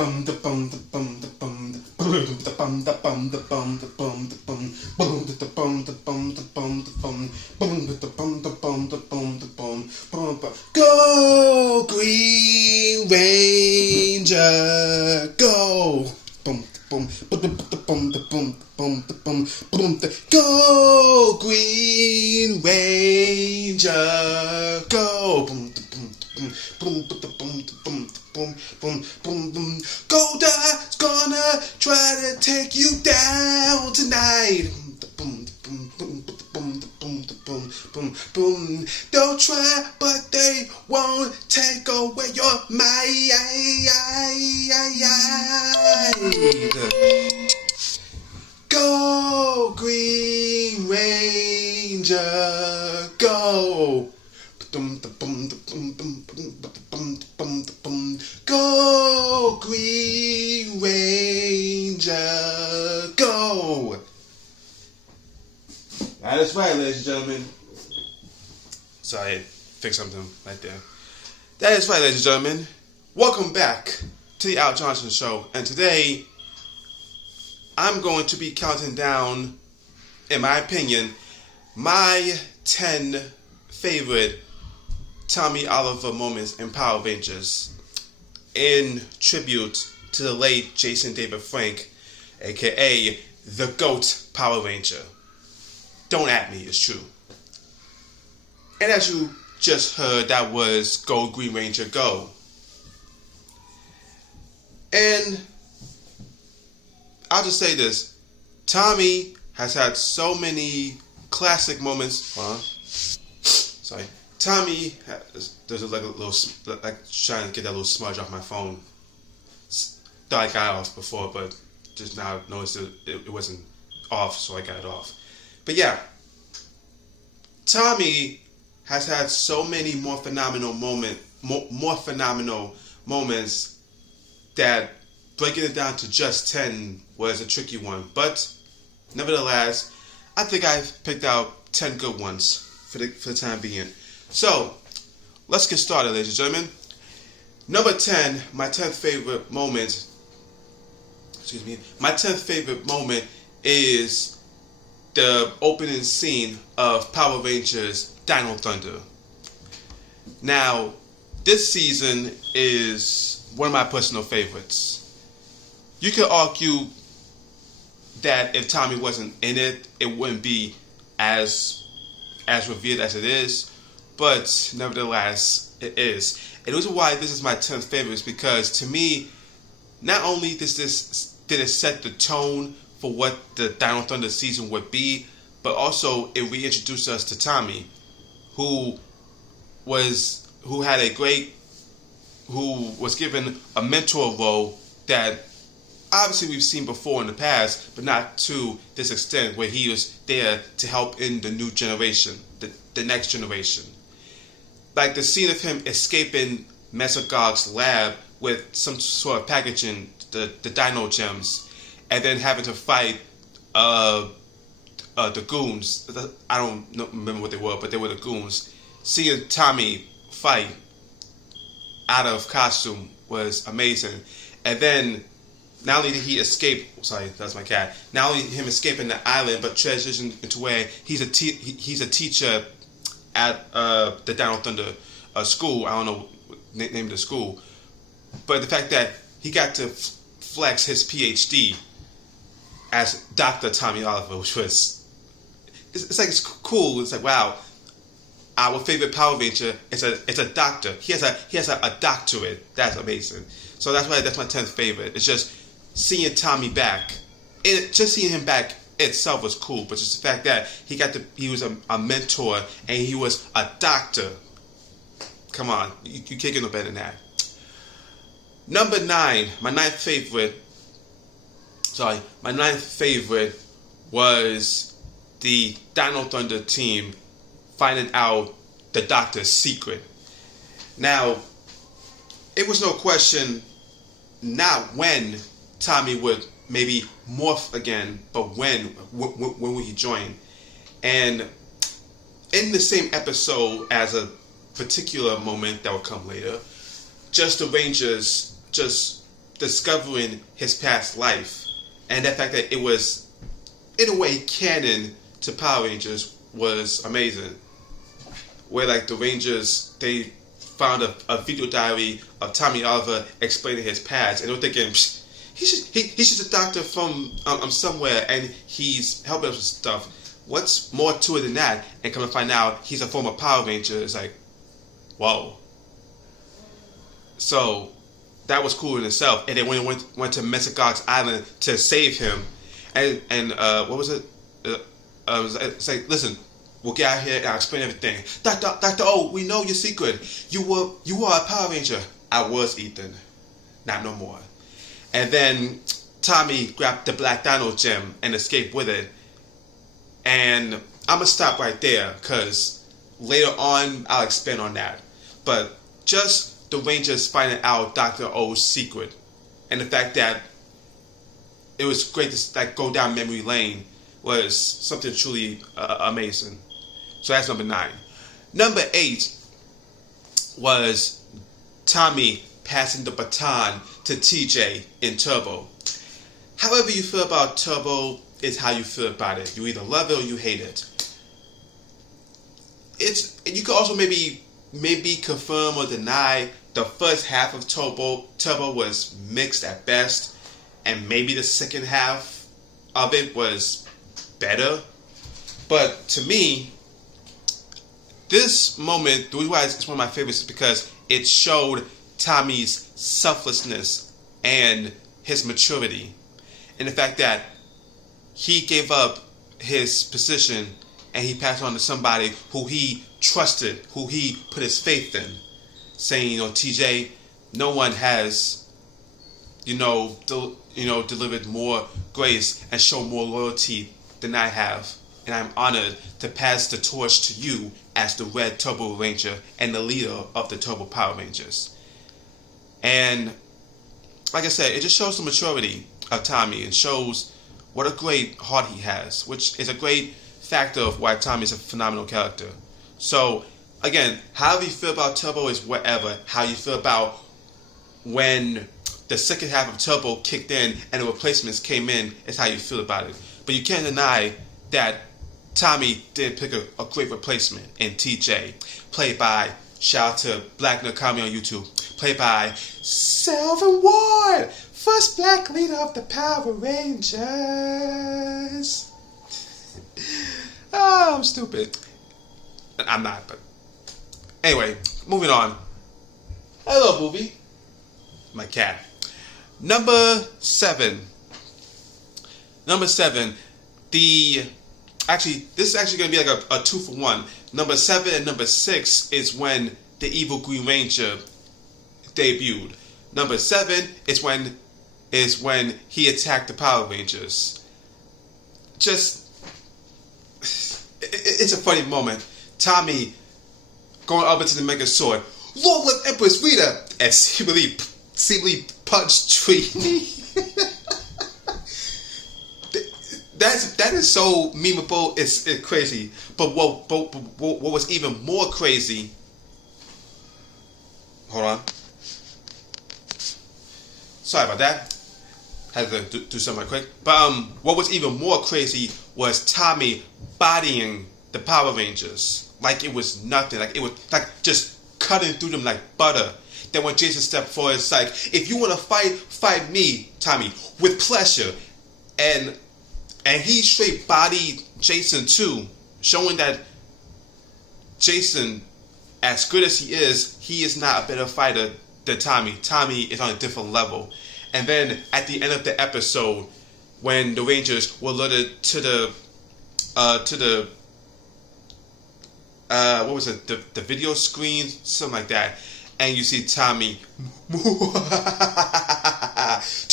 Go Green Ranger, go! Go Green Ranger, go! Golda's gonna try to take you down tonight. Don't try, but they won't take away your mind. Go Green Ranger, go! Go Green Ranger, go! That is right, ladies and gentlemen. Sorry, fix something right there. That is right, ladies and gentlemen. Welcome back to the Al Johnson Show. And today, I'm going to be counting down, in my opinion, my 10 favorite Tommy Oliver moments in Power Rangers in tribute to the late Jason David Frank, aka the GOAT Power Ranger. Don't at me, it's true. And as you just heard, that was Go Green Ranger, go. And I'll just say this. Tommy has had so many classic moments. Sorry. Tommy there's like a little, like trying to get that little smudge off my phone. Thought I got it off before, but just now noticed it wasn't off, so I got it off. But yeah, Tommy has had so many more phenomenal moments that breaking it down to just 10 was a tricky one. But nevertheless, I think I've picked out 10 good ones for the time being. So, let's get started, ladies and gentlemen. Number 10, my 10th favorite moment, my 10th favorite moment is the opening scene of Power Rangers Dino Thunder. Now, this season is one of my personal favorites. You could argue that if Tommy wasn't in it, it wouldn't be as revered as it is. But nevertheless, it is. And the reason why this is my 10th favorite is because, to me, not only did it set the tone for what the Dino Thunder season would be, but also it reintroduced us to Tommy, who was given a mentor role that obviously we've seen before in the past, but not to this extent, where he was there to help in the new generation, the next generation. Like the scene of him escaping Mesogog's lab with some sort of packaging, the Dino Gems, and then having to fight the goons. I don't remember what they were, but they were the goons. Seeing Tommy fight out of costume was amazing. And then not only did he escape, sorry, that's my cat. Not only him escaping the island, but transitioned into where he's a teacher at the Dino Thunder school. I don't know the name of the school, but the fact that he got to flex his PhD as Dr. Tommy Oliver, which was it's cool. It's like, wow, our favorite Power Ranger is a doctor. He has a doctorate. That's amazing. So that's my 10th favorite. It's just seeing Tommy back. Just seeing him back itself was cool, but just the fact that he was a mentor and he was a doctor. Come on, you can't get no better than that. Number 9, my ninth favorite was the Dino Thunder team finding out the Doctor's secret. Now, it was no question not when Tommy would maybe morph again, but when would he join? And in the same episode as a particular moment that will come later, just the Rangers just discovering his past life, and the fact that it was, in a way, canon to Power Rangers was amazing. Where like the Rangers, they found a video diary of Tommy Oliver explaining his past, and they were thinking, he's just a doctor from somewhere, and he's helping us with stuff. What's more to it than that? And come to find out, he's a former Power Ranger. It's like, whoa. So that was cool in itself. And then when he went to Mesagox Island to save him, and what was it? It's like, listen, we'll get out here and I'll explain everything. Dr. O, we know your secret. You were a Power Ranger. I was, Ethan. Not no more. And then Tommy grabbed the Black Dino gem and escaped with it. And I'm going to stop right there because later on I'll expand on that. But just the Rangers finding out Dr. O's secret, and the fact that it was great to like go down memory lane was something truly amazing. So that's number 9. Number 8 was Tommy passing the baton to TJ in Turbo. However you feel about Turbo is how you feel about it. You either love it or you hate it. You could also maybe confirm or deny the first half of Turbo was mixed at best, and maybe the second half of it was better. But to me, this moment, the reason why it's one of my favorites is because it showed Tommy's selflessness and his maturity, and the fact that he gave up his position and he passed on to somebody who he trusted, who he put his faith in, saying, TJ, no one has, delivered more grace and shown more loyalty than I have, and I'm honored to pass the torch to you as the Red Turbo Ranger and the leader of the Turbo Power Rangers. And like I said, it just shows the maturity of Tommy and shows what a great heart he has, which is a great factor of why Tommy is a phenomenal character. So again, however you feel about Turbo is whatever. How you feel about when the second half of Turbo kicked in and the replacements came in is how you feel about it. But you can't deny that Tommy did pick a great replacement in TJ, played by, shout out to Black Nakami on YouTube, played by Selvin Ward, first black leader of the Power Rangers. Oh, I'm stupid. I'm not, but anyway, moving on. Hello, movie. My cat. Number 7. This is actually going to be like a 2-for-1. Number 7 and number 6 is when the evil Green Ranger debuted. Number 7 is when he attacked the Power Rangers. It's a funny moment. Tommy going up into the Mega Sword, Long live Empress Rita, and seemingly punched Trini. That is so memeable. It's crazy. But what was even more crazy? Hold on. Sorry about that. Had to do something quick. But what was even more crazy was Tommy bodying the Power Rangers like it was nothing. Like it was like just cutting through them like butter. Then when Jason stepped forward, it's like, if you want to fight me, Tommy, with pleasure. And he straight bodied Jason too, showing that Jason, as good as he is not a better fighter than Tommy. Tommy is on a different level. And then at the end of the episode, when the Rangers were alerted to the what was it, the video screen, something like that, and you see Tommy to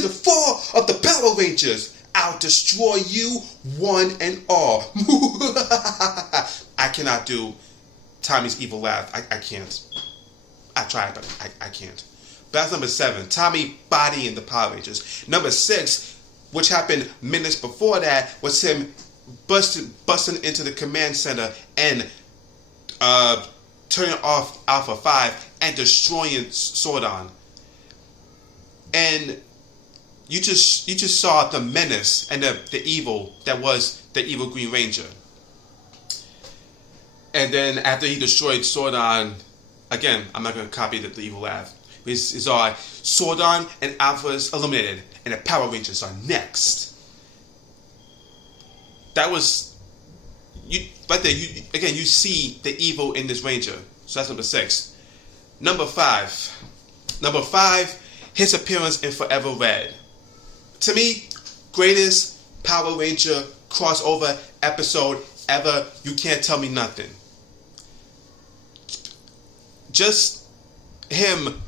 the fall of the Power Rangers. I'll destroy you one and all. I cannot do Tommy's evil laugh. I can't. I tried, but I can't. But that's number 7. Tommy bodying the Power Rangers. Number 6, which happened minutes before that, was him busting into the command center and turning off Alpha 5 and destroying Sordon. And you just saw the menace and the evil that was the evil Green Ranger. And then after he destroyed Zordon, again, I'm not going to copy the evil laugh. It's all right. Zordon and Alpha is eliminated, and the Power Rangers are next. That was right there. You see the evil in this Ranger. So that's number 6. Number 5. Number 5, his appearance in Forever Red. To me, greatest Power Ranger crossover episode ever. You can't tell me nothing. Just him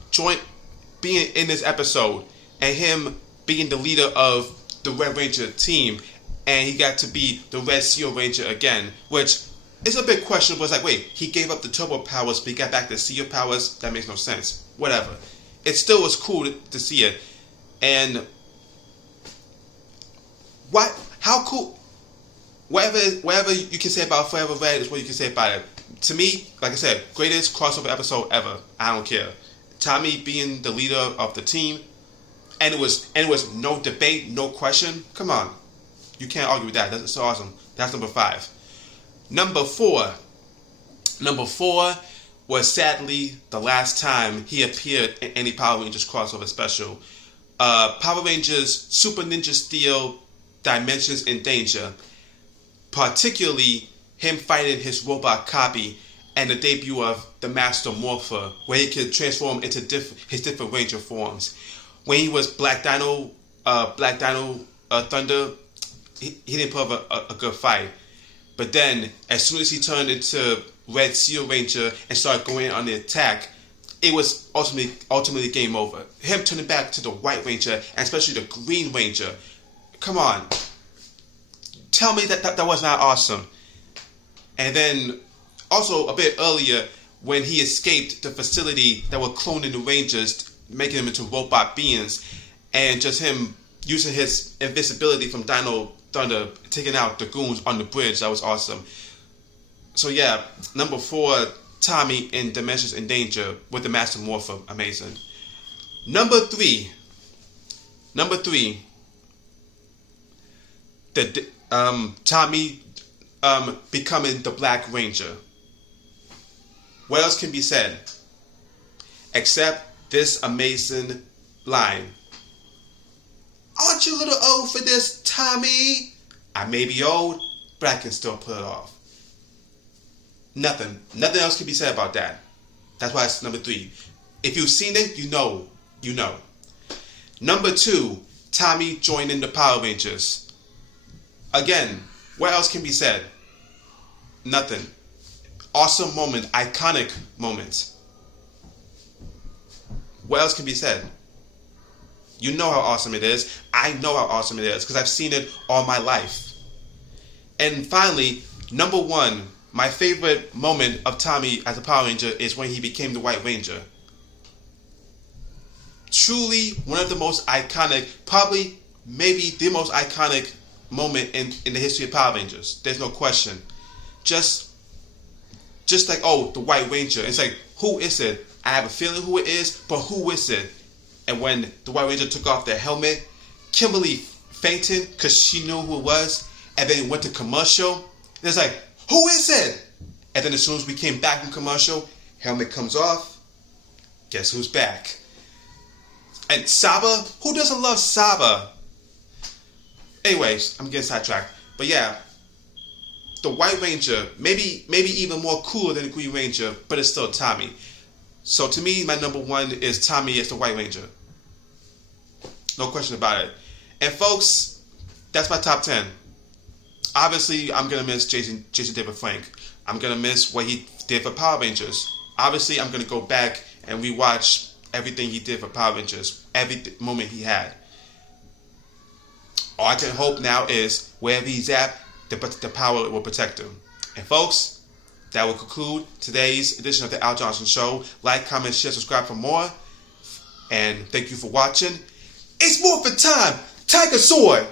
being in this episode and him being the leader of the Red Ranger team, and he got to be the Red Seal Ranger again, which is a bit questionable. It's like, wait, he gave up the turbo powers, but he got back the Seal powers? That makes no sense. Whatever. It still was cool to see it. And how cool, whatever you can say about Forever Red is what you can say about it. To me, like I said, greatest crossover episode ever. I don't care. Tommy being the leader of the team, and it was no debate, no question. Come on, you can't argue with that. That's so awesome. That's number 5. Number 4 was sadly the last time he appeared in any Power Rangers crossover special. Power Rangers Super Ninja Steel Dimensions in Danger, particularly him fighting his robot copy, and the debut of the Master Morpher, where he could transform into his different Ranger forms. When he was Black Dino Thunder, he didn't put up a good fight. But then, as soon as he turned into Red Seal Ranger and started going on the attack, it was ultimately game over. Him turning back to the White Ranger, and especially the Green Ranger. Come on. Tell me that was not awesome. And then, also a bit earlier, when he escaped the facility that were cloning the Rangers, making them into robot beings, and just him using his invisibility from Dino Thunder, taking out the goons on the bridge, that was awesome. So yeah, number 4, Tommy in Dimensions in Danger with the Master Morpher, amazing. Number 3, Tommy becoming the Black Ranger. What else can be said except this amazing line? Aren't you a little old for this, Tommy? I may be old, but I can still pull it off. Nothing else can be said about that. That's why it's number 3. If you've seen it, you know. Number 2, Tommy joining the Power Rangers. Again, what else can be said? Nothing. Awesome moment, iconic moment. What else can be said? You know how awesome it is. I know how awesome it is because I've seen it all my life. And finally, number 1, my favorite moment of Tommy as a Power Ranger is when he became the White Ranger. Truly one of the most iconic, probably maybe the most iconic moment in the history of Power Rangers. There's no question. Just like, oh, the White Ranger. It's like, who is it? I have a feeling who it is, but who is it? And when the White Ranger took off their helmet, Kimberly fainted because she knew who it was, and then it went to commercial. It's like, who is it? And then as soon as we came back from commercial, helmet comes off. Guess who's back? And Saba? Who doesn't love Saba? Anyways, I'm getting sidetracked. But yeah, the White Ranger, maybe even more cooler than the Green Ranger, but it's still Tommy. So to me, my number 1 is Tommy as the White Ranger. No question about it. And folks, that's my top 10. Obviously, I'm going to miss Jason David Frank. I'm going to miss what he did for Power Rangers. Obviously, I'm going to go back and rewatch everything he did for Power Rangers, every moment he had. All I can hope now is wherever he's at, the power will protect him. And folks, that will conclude today's edition of the Al Johnson Show. Like, comment, share, subscribe for more. And thank you for watching. It's Morphin' Time! Tiger Sword!